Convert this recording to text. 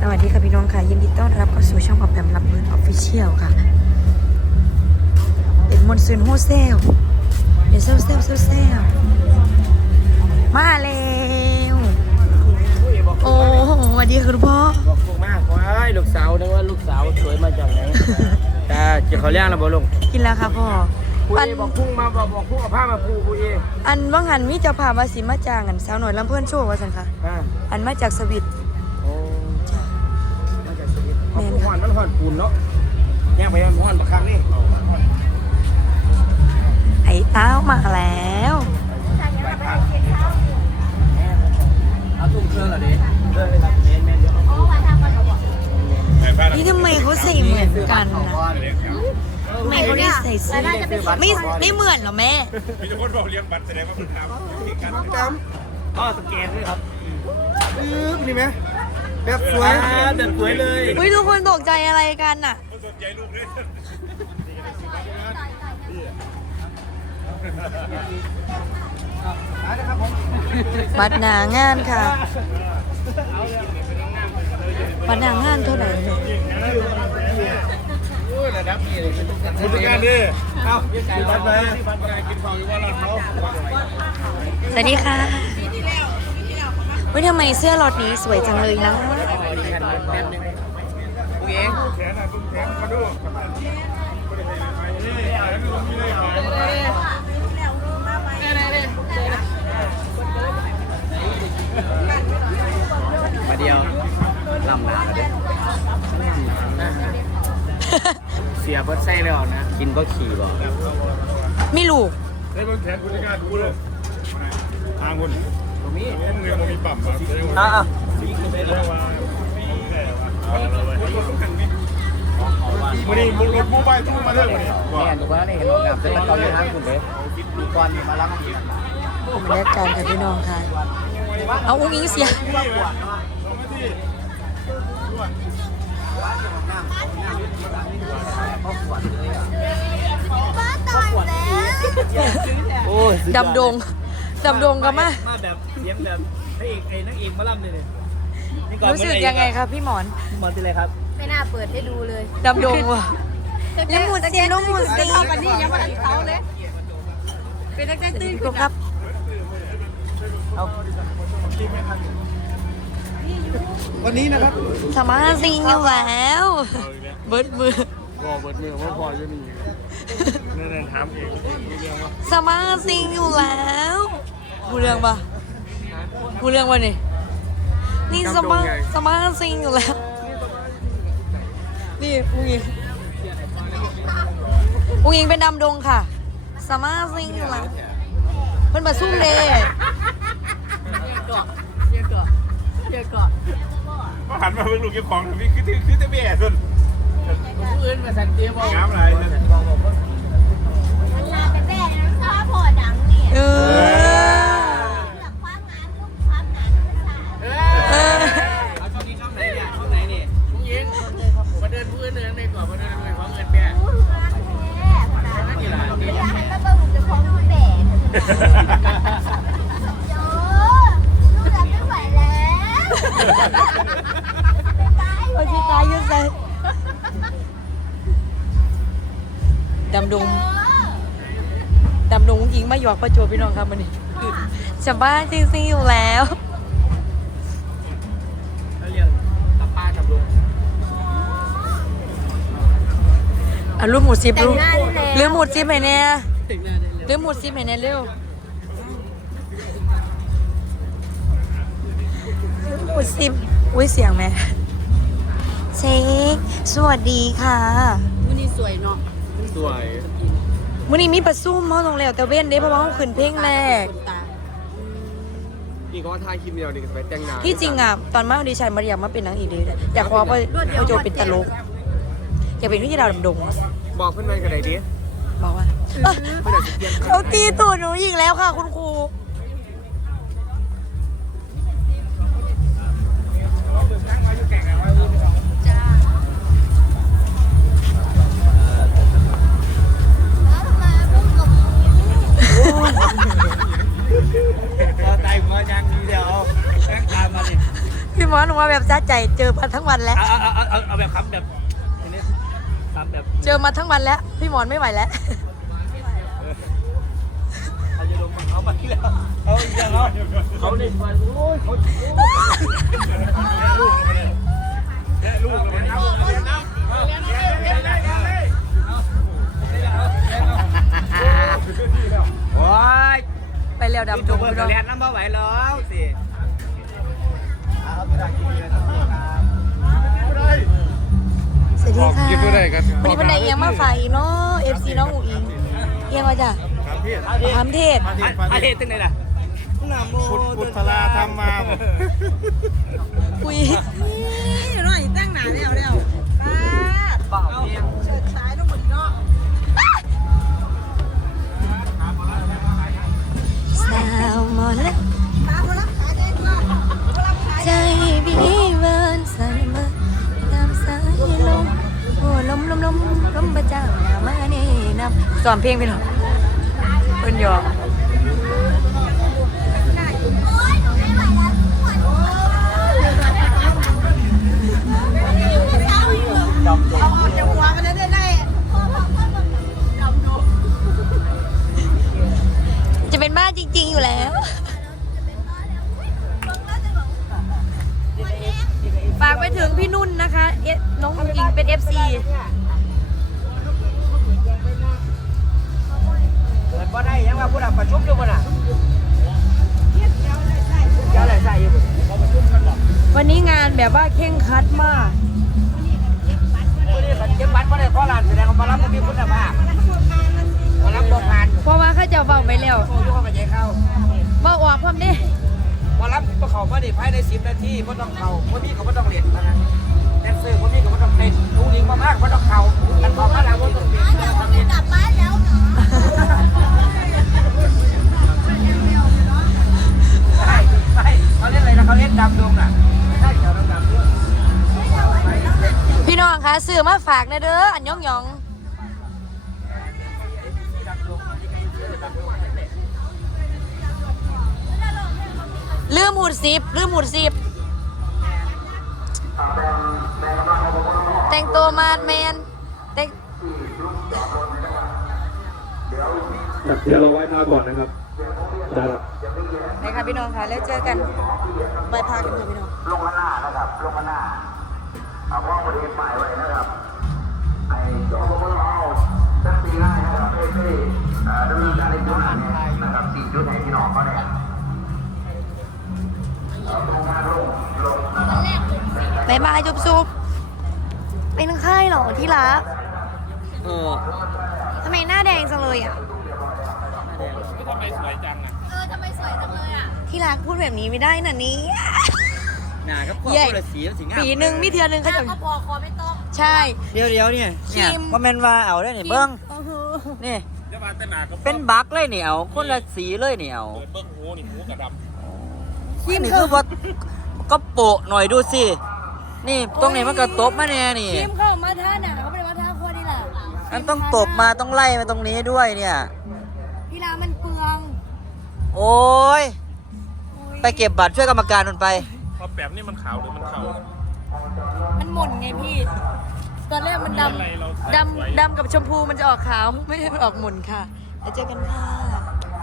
สวัสดีค่ะพี่น้องค่ะ ยินดีต้อนรับเข้าสู่ช่องของแปมรับเบิร์นออฟฟิเชียลค่ะเป็นมนต์ซืนโฮเซลเดี๋ยวเซลเซลเซลเซลมาแล้วโอ้โหสวัสดีค่ะคุณพ่อบอกพวกมากว้ายลูกสาวนึกว่าลูกสาวสวยมาจากไหนตาเกี่ยวเขาเลี้ยงเราบ่ลุงกินแล้วค่ะพ่อคุอันยบอกพุ่งมาบอกบอกพุ่งเอาผ้ามาปูคุยเองอันว่างหันมีเจะพามาสิมาจางกันสาวหน่อยลำเพื่อนโชว์ว่าสันค่ะอ่าอันมาจากสวิตโอ้มา จากสวิตเขาพุ่งหอนมันหอนปูนเนาะแย่ไปยังหอนประคังนี่ไอ้เต้ามาแล้วเอาตุ้มเครื่องเหรอดิเดินไปทำเมนเมนเดี๋ยวเอานี่ทำไมเขาใส่เหมือนกันนะทำไมเขาได้ใส่เสื้อไม่ไม่เหมือนหรอแม่มีทุกคนบอกเลี้ยงบัตรแสดงว่าคุณทำการจำอ๋อสแกนด้วยครับปึ๊บนี่ไหม แบบสวยอ่าเดินสวยเลยอุ้ยทุกคนตกใจอะไรกันน่ะไม่สนใจลูกเลยบัตรหนางานค่ะบัตรหนางานเท่าไหร่เนี่ยโอ้ยระดับนี้เลยเป็นการคุณการดิเอ้าคือบัตรมาบัตรมากินของอยู่ว่าเราเนาะสวัสดีค่ะวิทำไมเสื้อรถนี้สวยจังเลยนะ แป๊บนึงพวกเองแขนอะตุ้มแขนมาดูมาเดียวลำนาเด้เสียเบิดไส้แล้วนะ กินก็ขี่บ่ไม่รู้ได้บนแขนคุณจะกล้าดูเลยทางคุณตรงนี้เงินมันมีปั๊มอะอะ วันนี้มึงรถผู้ใบตู้มาเรื่องวันนี้แม่ถูกว่านี่เห็นกับเป็นตอนนี้ทั้งคุณเด้ดูก่อนมาล้างบรรยากาศค่ะพี่น้องค่ะ เอาอุ้งอิงเสียโอ้ยดำดง ดำดงกันมามาแบบเสียงแบบพระเอกไอ้นักเอกมาล่ำเลยนี่ รู้สึกยังไงครับพี่หมอนมอนที่ไรครับไม่น่าเปิดให้ดูเลยดำดงว่ะแล้วหมุนเสียน้องหมุนสีวันนี้ยังไม่ทันเขาเลยเป็นตั้งแต่ตื่นพี่ครับ วันนี้นะครับสมาร์ทซิงอยู่แล้วเบิดมือรอเบิดมือว่าพอจะมีนั่นถามเองสมาร์ทซิงอยู่แล้วหูเรื่องปะหูเรื่องปะนี่ นี่สมาร์ทสมาร์ทซิงอยู่แล้ว นี่อุ้งอิงอุ้งอิงเป็นดำดงค่ะ สมาร์ทซิงอยู่แล้วเพิ่นมาซุ่มเด้ก็หันมาเพิ่งลูกเก็บของนี่คือคือจะแม่ส่วนอื่นมาสันเตียบอกงามหล โย่ลูกรับไม่ไหวแล้วโอ้ยตายยืดใส่ดำดงดำดงอุ้งอิงมาหยอกประจวบพี่น้องครับมันนี่ชาวบ้านจริงๆอยู่แล้วเขาเรียกตาป้ากับลุงอะรูปหมูซิบแต่งรูปงานเรื่แล้องวหมูซิบไหนเนี่ย ถึงเลยเลยเรื่องหมูซิบไหนเนี่ยเร็วหมูซิบอุ้ยเสียงแม่เช็คสวัสดีค่ะวันนี้สวยเนาะสวยมื่อนี้มีประซุ่มเขาตรงแล้วแต่เว้นเด้เพราะว่าเขาขึ้นเพลงแรกตาอีกก็ถ่ายคลิปเดียวนี่ไปแต่งงานที่จริงอะตอนมาออดิชันมาอยากมาเป็นนางเอกเลยอยากขอว่าพ่อโจเป็นตลก อยากเป็นพี่ดาวดำดง บอกเพื่อนๆกันไหนดิ บอกว่าเอ้อเขาตีตูดหนูอีกแล้วค่ะ คุณครูแล้วทำไมพุ่งกับพอใจหัวยังเดียวแม่งตามมาดิพี่หมอหนูมาแบบซาใจเจอมาทั้งวันแล้ว เอาเอาเอาเอาเอาแบบคำแบบนี้ คำแบบเจอมาทั้งวันแล้ว พี่หมอนไม่ไหวแล้ว เขาจะลงมาเขาไปแล้วเขาอีกแล้วเขาเขาเล่นมาโอ้ยเขาแค่ลูกแล้วมันโอ้ยไปเร็วดำดำจุจุกงเบอร์พี่น้องเรียนน้ำบ่ไหวแล้วสิสวัสดีค่ะกินไม่ได้กันวันนี้บันไดเอียงมาฝ่ายอีกเนาะเอฟซีน้องอูอิงเอียงมาจ้ะครับพี่มะขามเทศอาเทศตึงไหนล่ะพุทธพุทธลาธรรมาบ่คุยอยู่หน่อยตั้งหนาแล้วแล้วป้าดเปล่าเพียงเฉิดสายต้อง สอนเพลงไปหน่อยเพิ่นหยอกดำดงเอาจะหัวกันได้ได้ได้จะเป็นบ้าจริง ๆ อยู่แล้วฝากไปถึงพี่นุ่นนะคะเอ๊ะน้องอิงเป็น FC ปิดบ่ได้ยังว่าผู้ดับประชุมอยู่บ่น่ะเจ้าอะไรใส่อยู่วันนี้งานแบบว่าเข่งครัดมาก ผู้นี้เก็บบัตรบ่ได้เพราะร้านแสดงว่าบ่รับบ่มีคุณภาพบ่รับบ่ผ่านเพราะว่าเข้าเจะเบาไปแล้วโอ้ยเขาก็ใจเข้าเบาออกพร้อมเด้บ่รับบ่เข้ามาได้ภายใน10นาทีบ่ต้องเข้าบ่มีก็บ่ต้องเล่นเท่านั้นแดนเซอร์บ่มีก็บ่ต้องเต้นดูลิงมามากบ่ต้องเข้ากันเข้ามาแล้วบ่ต้องเล่นบ่ต้องเล่น กลับบ้านแล้วเนาะ เขาเล่นดำดงน่ะไม่ใช่เกี่ยวกับดำด้วยพี่น้องคะซื้อมาฝากนะเด้ออันยองยองลืมหูดซิบลืมหูดซิบแต่งตัวมาดแมนแต่งเดี๋ยวเราไว้พระก่อนนะครับ ได้ละไหนค่ะพี่น้องค่ะแล้วเจอกันไปพากันค่ะพี่น้องลงข้างหน้านะครับลงข้างหน้าเอาว่าประเทศใหม่ไว้นะครับไอ้จอมพลเอาสักสี่ไร่นะครับไม่ไม่ได้เอ่อดำเนินการในจุดนั้นเนี่ยนะครับสี่จุดให้พี่น้องเขาเนี่ยเอาตรงมาลงลงนะครับบายบายจุบซุบเป็นไข้เหรอที่รักเออทำไมหน้าแดงจังเลยอะ ทำไมสวยจังอะเออทำไมสวยจังเลยอะที่รักพูดแบบนี้ไม่ได้น่ะนี้หน้ากับข้อใหญ่ คนละสีสีงามปีหนึ่งมีเทือหนึ่งเขาจะก็พอคอไม่ต้องใช่ เดี๋ยวเดี๋ยวเนี่ยครีม ว่าแมนว่าเอาได้นี่เบิ้งนี่จะมาแต่หนากับเป็นบักเลยนี่เอาคนละสีเลยนี่เอาเปิดเบิ้งหูนี่หูกระดนี่นี่คือว่าก็โปะหน่อยดูสินี่ตรงนี้มันก็ตบมาแน่นี่ครีมเข้ามาท่าหนาเขาไม่ได้มาท่าครัวนี่แหละมันต้องตบมาต้องไล่มาตรงนี้ด้วยเนี่ย พี่รักมันเปลืองโอ้ยไปเก็บบัตรช่วยกรรมการมันไปำพอแบบนี้มันขาวหรือมันเทามันหม่นไงพี่ ตอนแรกมันดอะไรเราำดำดำกับชมพูมันจะออกขาว ไม่ได้มันออกหม่นค่ะแล้วเจอกันค่ะ